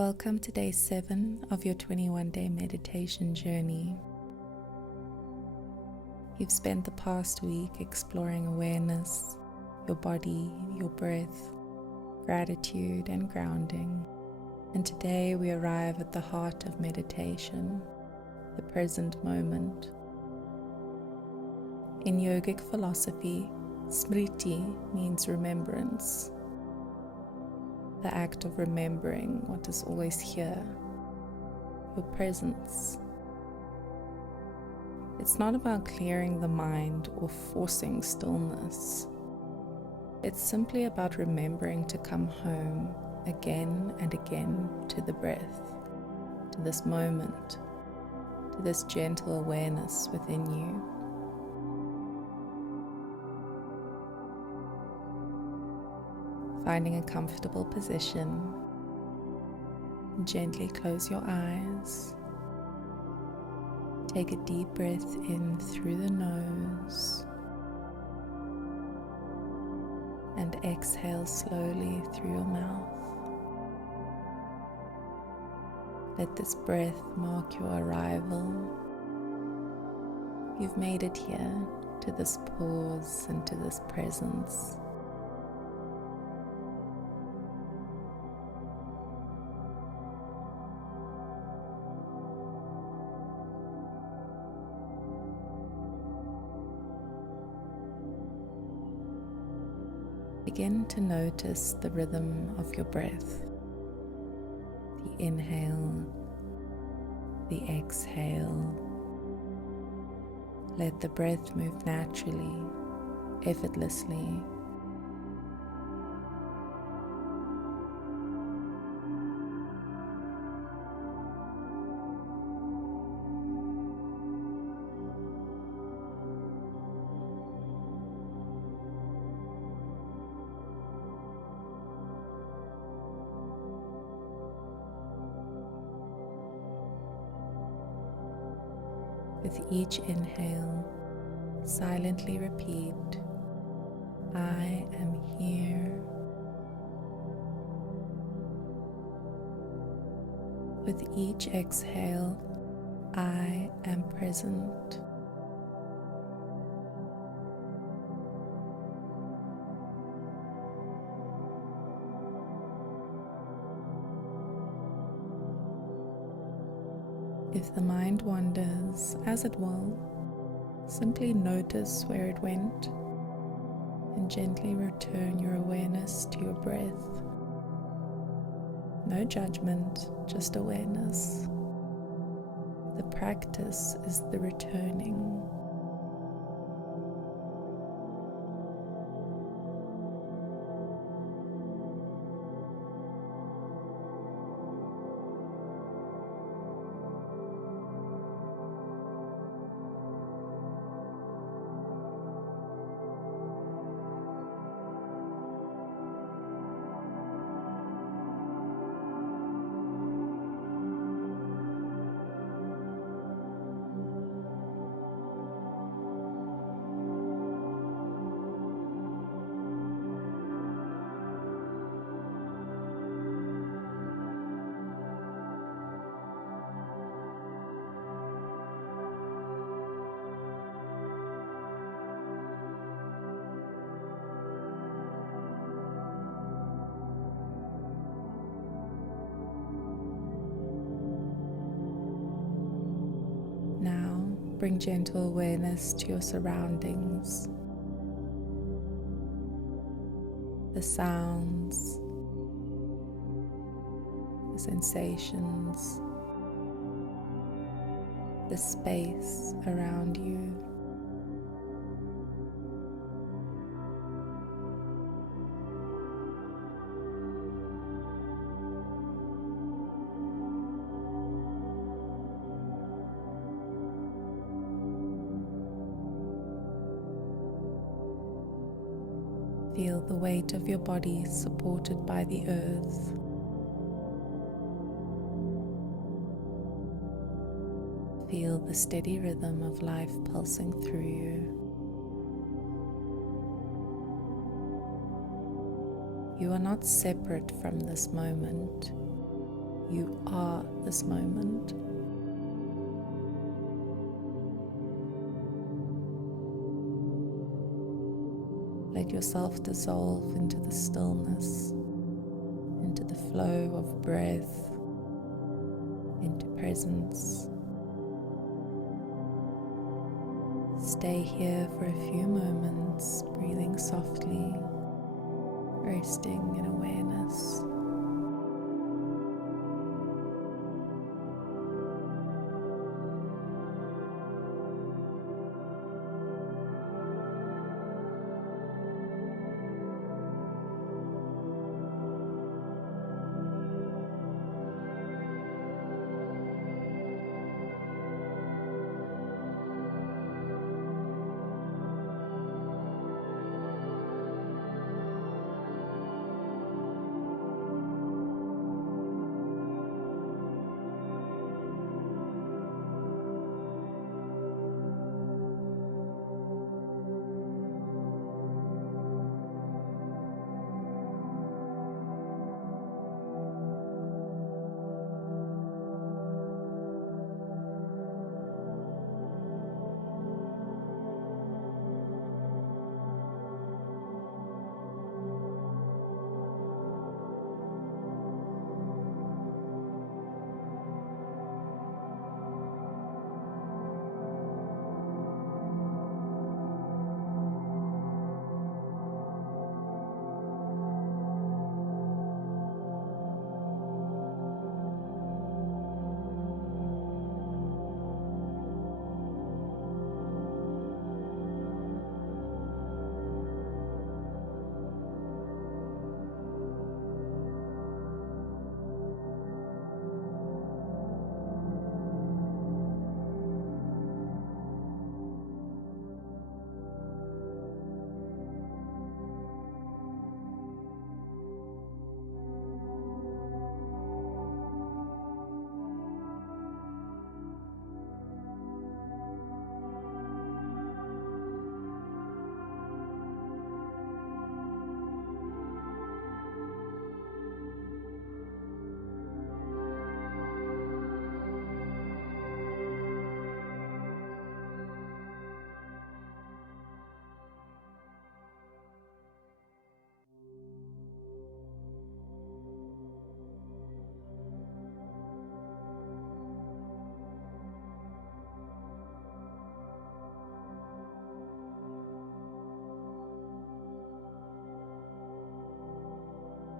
Welcome to day 7 of your 21-day meditation journey. You've spent the past week exploring awareness, your body, your breath, gratitude and grounding. And today we arrive at the heart of meditation, the present moment. In yogic philosophy, Smriti means remembrance. The act of remembering what is always here, your presence. It's not about clearing the mind or forcing stillness. It's simply about remembering to come home again and again to the breath, to this moment, to this gentle awareness within you. Finding a comfortable position, gently close your eyes. Take a deep breath in through the nose and exhale slowly through your mouth. Let this breath mark your arrival. You've made it here to this pause and to this presence. Begin to notice the rhythm of your breath, the inhale, the exhale. Let the breath move naturally, effortlessly. With each inhale, silently repeat, I am here. With each exhale, I am present. If the mind wanders, as it will, simply notice where it went and gently return your awareness to your breath. No judgment, just awareness. The practice is the returning. Now, bring gentle awareness to your surroundings, the sounds, the sensations, the space around you. Feel the weight of your body supported by the earth. Feel the steady rhythm of life pulsing through you. You are not separate from this moment. You are this moment. Let yourself dissolve into the stillness, into the flow of breath, into presence. Stay here for a few moments, breathing softly, resting in awareness.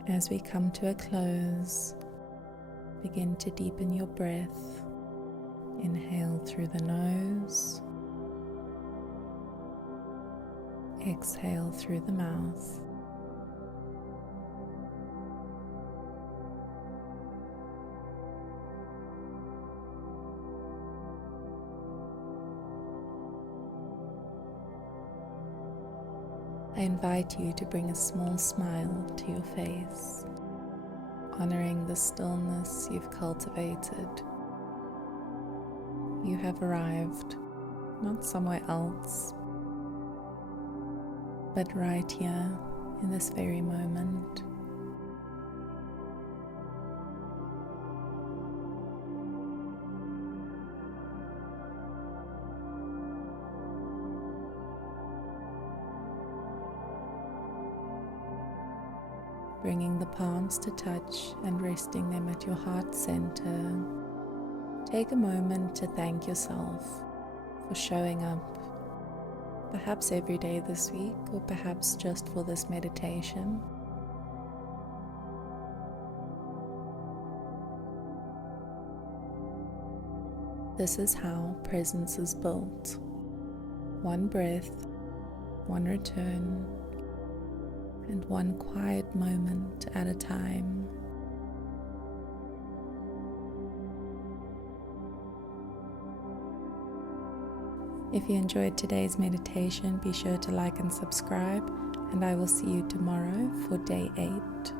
As we come to a close, begin to deepen your breath. Inhale through the nose, exhale through the mouth. I invite you to bring a small smile to your face, honoring the stillness you've cultivated. You have arrived, not somewhere else, but right here in this very moment. Bringing the palms to touch and resting them at your heart center, take a moment to thank yourself for showing up, perhaps every day this week, or perhaps just for this meditation. This is how presence is built. One breath, one return, and one quiet moment at a time. If you enjoyed today's meditation, be sure to like and subscribe, and I will see you tomorrow for day 8.